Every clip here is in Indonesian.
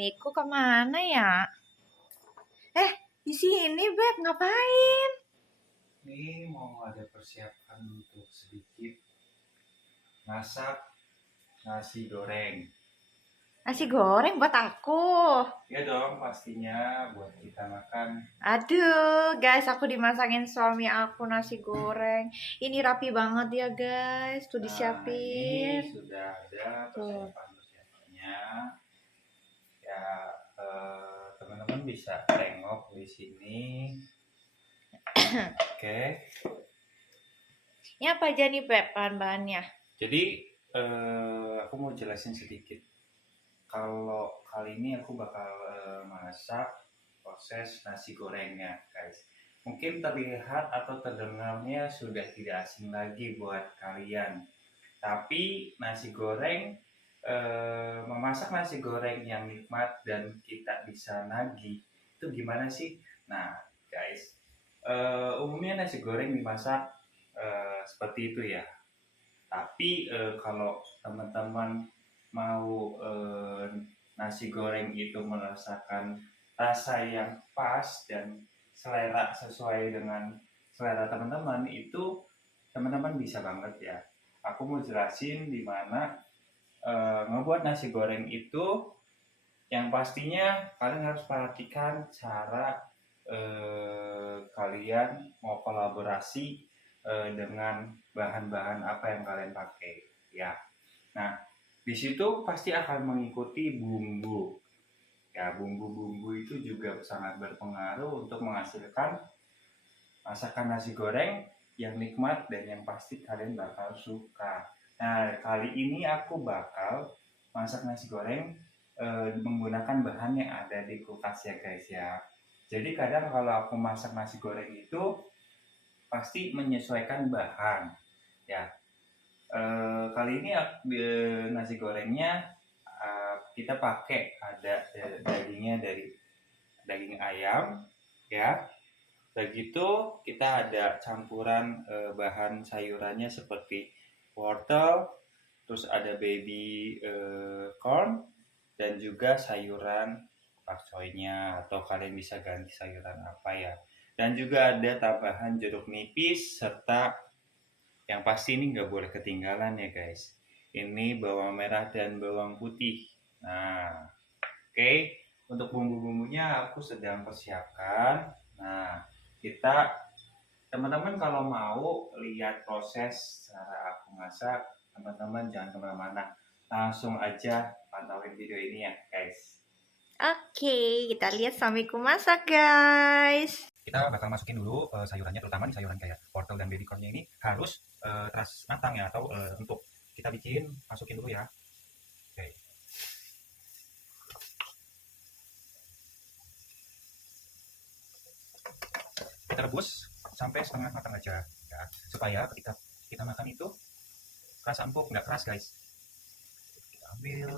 suamiku kemana ya? Di sini Beb, ngapain? Ini mau ada persiapan untuk sedikit masak nasi goreng. Nasi goreng buat aku. Ya dong, pastinya buat kita makan. Aduh, guys, aku dimasakin suami aku nasi goreng. Ini rapi banget ya, guys. Tuh Ini disiapin. sudah ada persiapan-persiapannya. Ya, teman-teman bisa tengok di sini. Oke. Ini apa aja nih, Beb, bahan-bahannya? Jadi, aku mau jelasin sedikit. Kalau kali ini aku bakal masak proses nasi gorengnya, guys. Mungkin terlihat atau terdengarnya sudah tidak asing lagi buat kalian. Tapi nasi goreng, memasak nasi goreng yang nikmat dan kita bisa nagih, itu gimana sih? Nah, guys, umumnya nasi goreng dimasak seperti itu ya. Tapi kalau teman-teman mau nasi goreng itu merasakan rasa yang pas dan selera sesuai dengan selera teman-teman, itu teman-teman bisa banget ya. Aku mau jelasin di mana ngebuat nasi goreng itu, yang pastinya kalian harus perhatikan cara kalian mau kolaborasi dengan bahan-bahan apa yang kalian pakai ya. Nah, di situ pasti akan mengikuti bumbu. Ya, bumbu-bumbu itu juga sangat berpengaruh untuk menghasilkan masakan nasi goreng yang nikmat dan yang pasti kalian bakal suka. Nah, kali ini aku bakal masak nasi goreng menggunakan bahan yang ada di kulkas ya guys ya. Jadi kadang kalau aku masak nasi goreng itu pasti menyesuaikan bahan ya. Kali ini nasi gorengnya kita pakai ada dagingnya dari daging ayam ya. Begitu kita ada campuran bahan sayurannya seperti wortel, terus ada baby corn, dan juga sayuran pakcoynya, atau kalian bisa ganti sayuran apa ya. Dan juga ada tambahan jeruk nipis, serta yang pasti ini nggak boleh ketinggalan ya guys, ini bawang merah dan bawang putih. Nah, oke. Untuk bumbu-bumbunya aku sedang persiapkan. Nah, kita teman-teman kalau mau lihat proses cara aku masak, teman-teman jangan kemana-mana, langsung aja pantauin video ini ya guys. Oke, kita lihat suamiku masak, guys. Kita bakal masukin dulu sayurannya, terutama nih sayuran kayak wortel dan baby cornnya ini harus teras matang ya, atau untuk kita bikin, masukin dulu ya. Oke. Kita rebus sampai setengah matang aja ya, supaya ketika kita makan itu rasa empuk, nggak keras guys. Kita ambil.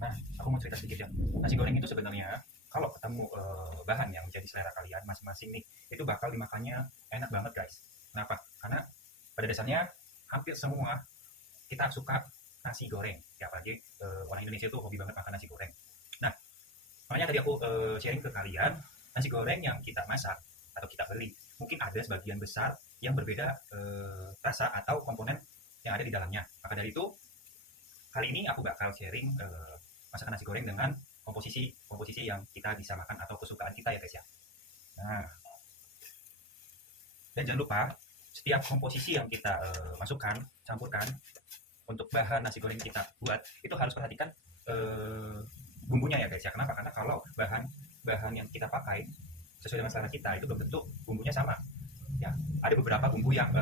Nah, aku mau cerita sedikit ya. Nasi goreng itu sebenarnya kalau ketemu bahan yang menjadi selera kalian masing-masing nih, itu bakal dimakannya enak banget guys. Kenapa? Karena pada dasarnya hampir semua kita suka nasi goreng. Ya, apalagi orang Indonesia itu hobi banget makan nasi goreng. Nah, makanya tadi aku sharing ke kalian, nasi goreng yang kita masak atau kita beli, mungkin ada sebagian besar yang berbeda rasa atau komponen yang ada di dalamnya. Maka dari itu, kali ini aku bakal sharing masakan nasi goreng dengan komposisi yang kita bisa makan atau kesukaan kita ya guys ya. Nah, dan jangan lupa setiap komposisi yang kita masukkan, campurkan untuk bahan nasi goreng kita buat, itu harus perhatikan bumbunya ya guys ya. Kenapa? Karena kalau bahan yang kita pakai sesuai dengan selera kita, itu belum tentu bumbunya sama ya. Ada beberapa bumbu yang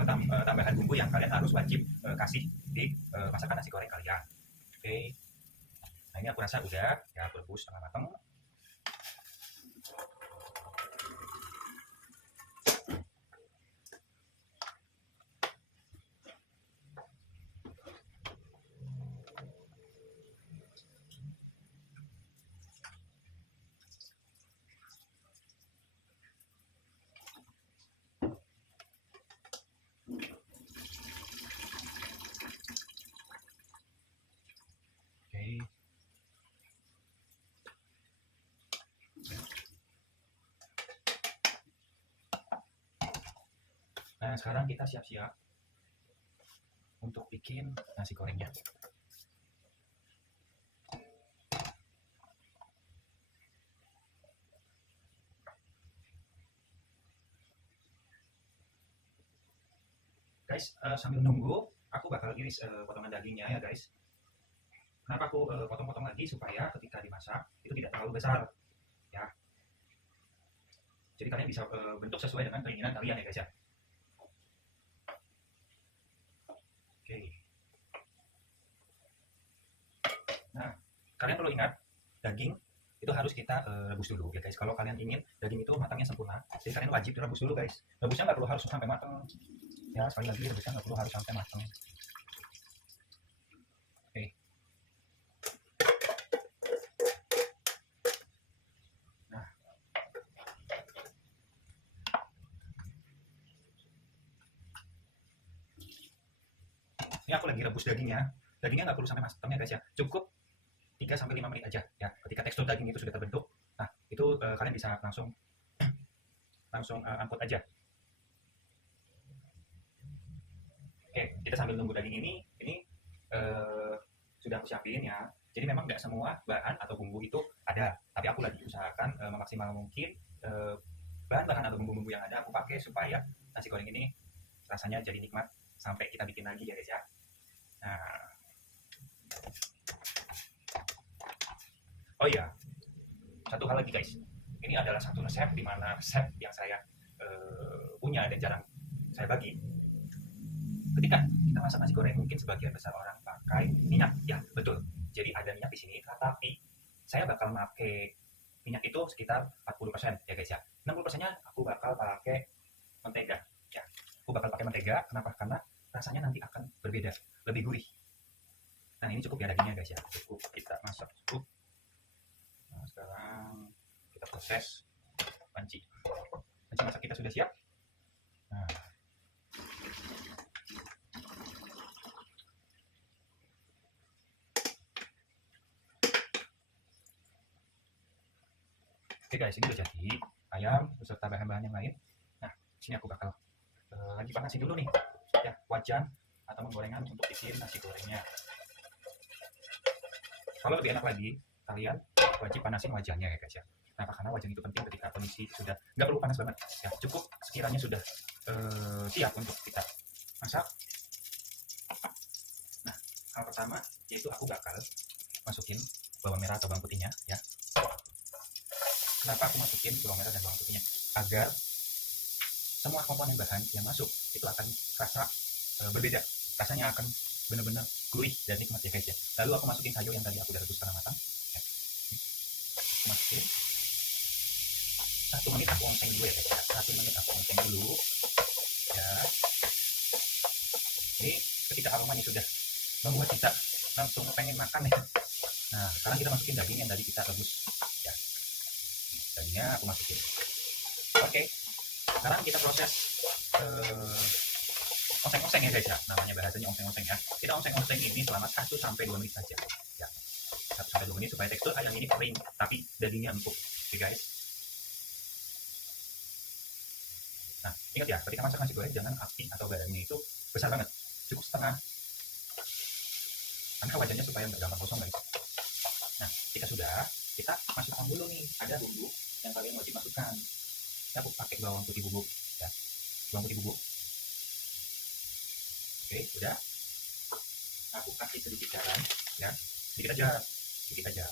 tambahan bumbu yang kalian harus wajib kasih di masakan nasi goreng kalian. Oke. Nah, ini aku rasa udah ya, rebus setengah matang. sekarang kita siap-siap untuk bikin nasi gorengnya. Guys, sambil nunggu, aku bakal iris potongan dagingnya ya guys. Kenapa aku potong-potong lagi supaya ketika dimasak itu tidak terlalu besar ya. Jadi kalian bisa bentuk sesuai dengan keinginan kalian ya guys ya. Oke. Nah, kalian perlu ingat daging itu harus kita rebus dulu ya guys. Kalau kalian ingin daging itu matangnya sempurna, jadi kalian wajib direbus dulu guys. Rebusnya nggak perlu harus sampai matang. Ya, sekali lagi rebusnya nggak perlu harus sampai matang. Oke. Nah, ini aku lagi rebus dagingnya. Dagingnya nggak perlu sampai matang ya guys ya. Cukup 3-5 menit aja ya. Ketika tekstur daging itu sudah terbentuk, nah itu kalian bisa langsung angkut aja. Oke, kita sambil nunggu daging ini sudah aku siapin ya. Jadi memang nggak semua bahan atau bumbu itu ada, tapi aku lagi usahakan memaksimal mungkin bahan-bahan atau bumbu-bumbu yang ada aku pakai supaya nasi goreng ini rasanya jadi nikmat sampai kita bikin lagi ya guys ya. Nah, oh iya, satu hal lagi guys, ini adalah satu resep di mana resep yang saya punya dan jarang saya bagi. Ketika kita masak nasi goreng, mungkin sebagian besar orang pakai minyak, ya betul. Jadi ada minyak di sini, tetapi saya bakal pakai minyak itu sekitar 40% ya guys ya. 60%-nya aku bakal pakai mentega. Ya, aku bakal pakai mentega. Kenapa? Karena rasanya nanti akan berbeda, lebih gurih. Nah ini cukup ya dagingnya guys ya. Cukup kita masak cukup. Nah sekarang kita proses panci. Panci masak kita sudah siap. Nah, oke guys, ini udah jadi ayam beserta bahan-bahan yang lain. Nah, sini aku bakal lagi panasin dulu nih, ya wajan atau menggorengan untuk isi nasi gorengnya. Kalau lebih enak lagi, kalian wajib panasin wajannya ya guys ya. Kenapa? Karena wajan itu penting ketika kondisi sudah nggak perlu panas banget, ya cukup sekiranya sudah siap untuk kita masak. Nah, hal pertama yaitu aku bakal masukin bawang merah atau bawang putihnya ya. Kenapa aku masukin bawang merah dan bawang putihnya? Agar semua komponen bahan yang masuk itu akan rasa berbeda. Rasanya akan benar-benar gurih dan nikmat ya guys ya. Lalu aku masukin sayur yang tadi aku udah rebus setengah matang. Ya. Aku masukin 1 menit aku onceng dulu ya guys ya. 1 menit aku onceng dulu. Ya. Ini ketika aromanya sudah membuat kita langsung pengen makan ya. Nah, sekarang kita masukin daging yang tadi kita rebus. Ya. Dagingnya aku masukin. Oke, sekarang kita proses oseng-oseng ya guys ya, namanya bahasanya oseng-oseng ya. Kita oseng-oseng ini selama 1-2 menit saja ya, 1-2 menit supaya tekstur ayam ini kering tapi dagingnya empuk. Oke guys, nah ingat ya, ketika masak nasi goreng jangan api atau baranya itu besar banget, cukup setengah karena wajannya supaya nggak gampang kosong guys. Nah jika sudah, kita masukkan dulu nih, ada bumbu yang kalian wajib masukkan. Ya, aku pakai bawang putih bubuk ya, bawang putih bubuk. Oke, udah aku kasih sedikit garam ya, sedikit aja.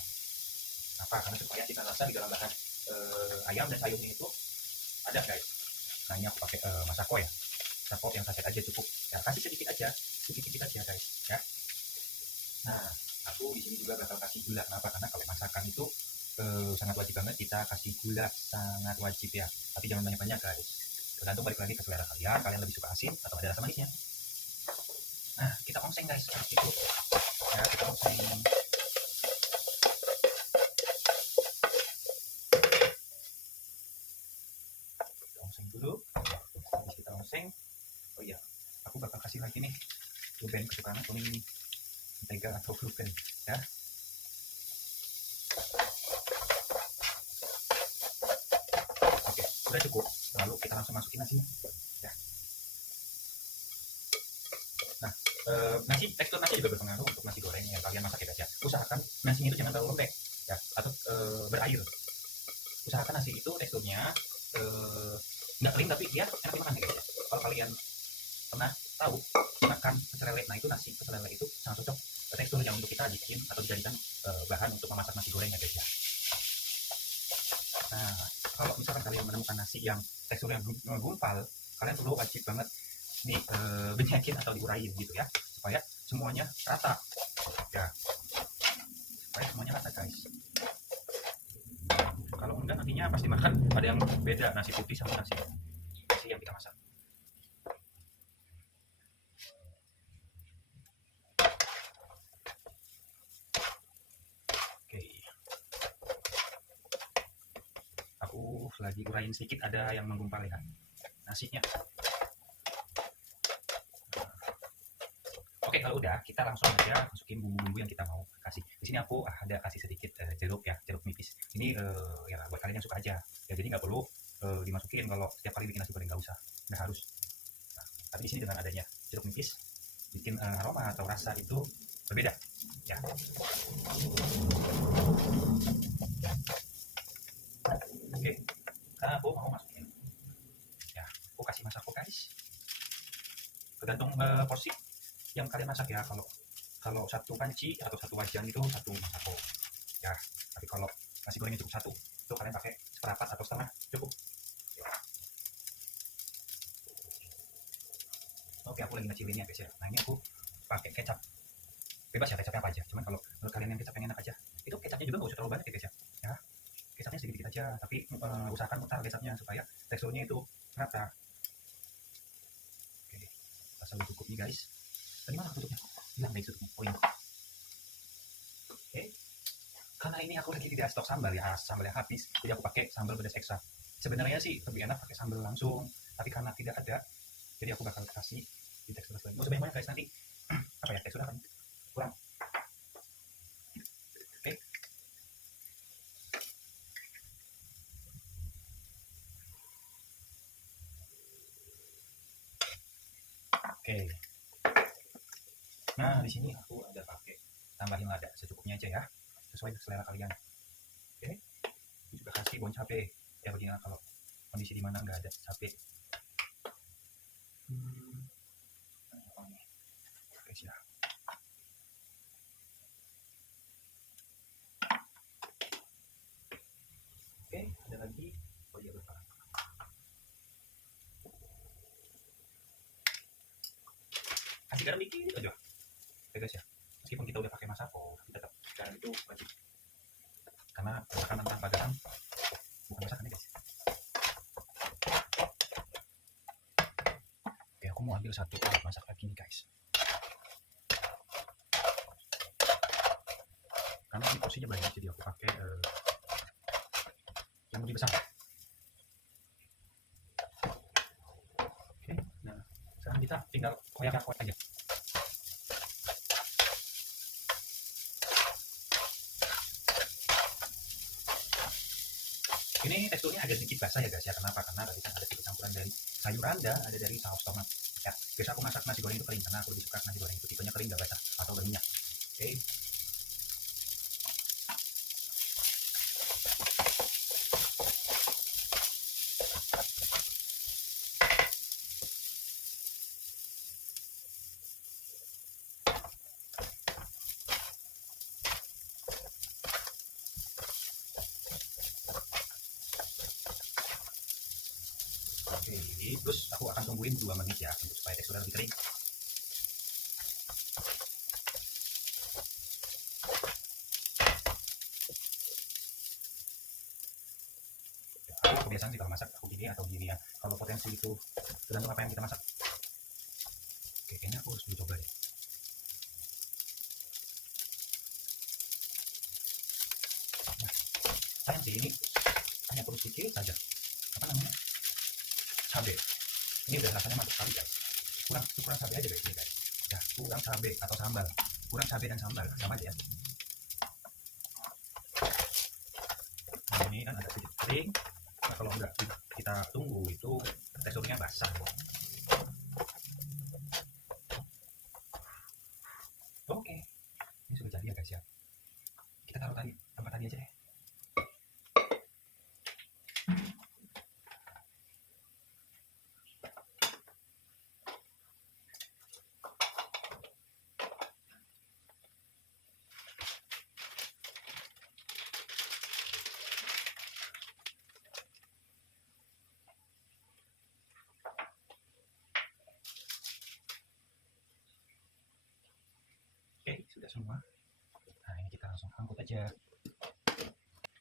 Apa? Karena supaya kita rasa di dalam bahan ayam dan sayurnya itu ada guys. Nah ini aku pakai masako ya, masako yang saset aja cukup ya, kasih sedikit aja guys ya. Nah aku di sini juga bakal kasih gula. Kenapa? Karena kalau masakan itu sangat wajib banget kita kasih gula, sangat wajib ya, tapi jangan banyak-banyak guys, tergantung balik lagi ke selera kalian, kalian lebih suka asin atau ada rasa manisnya. Nah kita oseng guys seperti itu ya, kita oseng. Kita oseng dulu. Habis kita oseng, oh iya, aku bakal kasih lagi nih blueberry kesukaan aku nih, mentega atau blueberry ya. Oke, udah cukup. Lalu kita langsung masukin nasinya ya. Tekstur nasi juga berpengaruh untuk nasi goreng yang kalian masak ya guys ya. Usahakan nasinya itu jangan terlalu lembek ya, atau berair. Usahakan nasi itu teksturnya nggak kering tapi dia enak dimakan ya guys ya. Kalau kalian pernah tahu makan pecel lele, nah itu nasi pecel lele itu sangat cocok teksturnya untuk kita bikin atau dijadikan bahan untuk memasak nasi goreng ya guys ya. Nah, kalau misalkan kalian menemukan nasi yang teksturnya menggumpal, kalian perlu wajib banget dibenyakin atau diurain gitu ya, supaya semuanya rata ya, supaya semuanya rata guys. Kalau enggak nantinya pasti makan ada yang beda nasi putih sama nasi yang kita masak. Oke, aku lagi urain sedikit, ada yang menggumpal ya nasinya. Oke, kalau udah kita langsung aja masukin bumbu-bumbu yang kita mau kasih. Di sini aku ada kasih sedikit jeruk ya, jeruk nipis. Ini ya buat kalian yang suka aja. Ya jadi nggak perlu dimasukin kalau setiap kali bikin nasi goreng, nggak usah, nggak harus. Nah, tapi di sini dengan adanya jeruk nipis bikin aroma atau rasa itu berbeda. Ya. Oke, sekarang aku mau masukin. Ya, aku kasih masako guys. Tergantung porsi yang kalian masak ya. Kalau satu panci atau satu wajan itu satu masako ya, tapi kalau nasi gorengnya cukup satu itu kalian pakai seperempat atau setengah cukup. Oke, aku lagi ngecilin ya guys ya. Nah ini aku pakai kecap bebas ya, kecapnya apa aja, cuman kalau menurut kalian yang kecap yang enak aja itu kecapnya juga nggak usah terlalu banyak ya guys ya, kecapnya sedikit aja, tapi usahakan mutar kecapnya supaya teksturnya itu rata. Oke, rasa udah cukup nih guys. Tadi mana tutupnya? Hilang dari tutupnya. Oh ini. Oke. Karena ini aku lagi tidak stok sambal ya, sambal yang habis, jadi aku pakai sambal pedas ekstra. Sebenarnya sih lebih enak pakai sambal langsung, tapi karena tidak ada, jadi aku bakal kasih di tekstur lagi. Nggak usah banyak guys, nanti apa ya, teksturnya akan kurang. Oke. Oke. Nah, di sini aku ada pakai tambahin lada secukupnya aja ya, sesuai selera kalian. Oke. Ini juga kasih bon cabe ya, bagaimana kalau kondisi di mana nggak ada cabe. Oke, siap. Oke, ada lagi. Oh iya, lupa. Kasih garam dikit aja. Oke guys ya, meskipun kita udah pakai masako, tapi tetap garam itu wajib. Karena masakan tanpa garam bukan masakan ya guys. Oke, aku mau ambil satu alat masak lagi nih guys. Karena ini porsinya banyak, jadi aku pakai yang lebih besar. Oke, nah sekarang kita tinggal koyak-koyak aja. Ini teksturnya agak sedikit basah ya guys ya. Kenapa? Karena tadi kan ada sedikit campuran dari sayuran dan ada dari saus tomat. Ya, biasa aku masak nasi goreng itu kering karena aku lebih suka nasi goreng itu tipenya kering, gak basah atau berminyak. Oke. Oke, terus aku akan tungguin 2 menit ya untuk supaya teksturnya lebih kering. Ya, aku kebiasaan sih kalau masak aku gini atau gini ya. Kalau potensi itu tergantung apa yang kita masak. Oke, kayaknya aku harus dulu coba deh. Nah, sayang sih ini hanya perlu sedikit saja. Apa namanya? Cabe. Ini udah rasanya mantap sekali guys. Kurang cabe aja guys ini guys. Ya, kurang cabe atau sambal. Kurang cabe dan sambal sama aja ya. Nah, ini kan ada sedikit kering. Nah, kalau enggak kita tunggu itu teksturnya basah.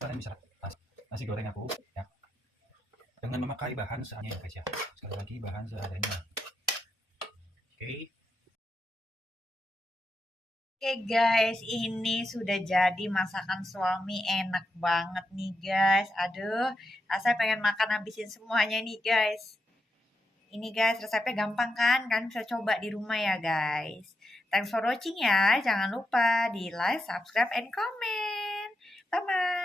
kalian bisa nasi goreng aku ya dengan memakai bahan seadanya ya guys ya. Sekali lagi bahan seadanya. Oke. Oke guys, ini sudah jadi masakan suami, enak banget nih guys. Aduh, saya pengen makan habisin semuanya nih guys. Ini guys, resepnya gampang kan? Kalian bisa coba di rumah ya guys. Thanks for watching ya. Jangan lupa di like, subscribe, and comment. Bye-bye.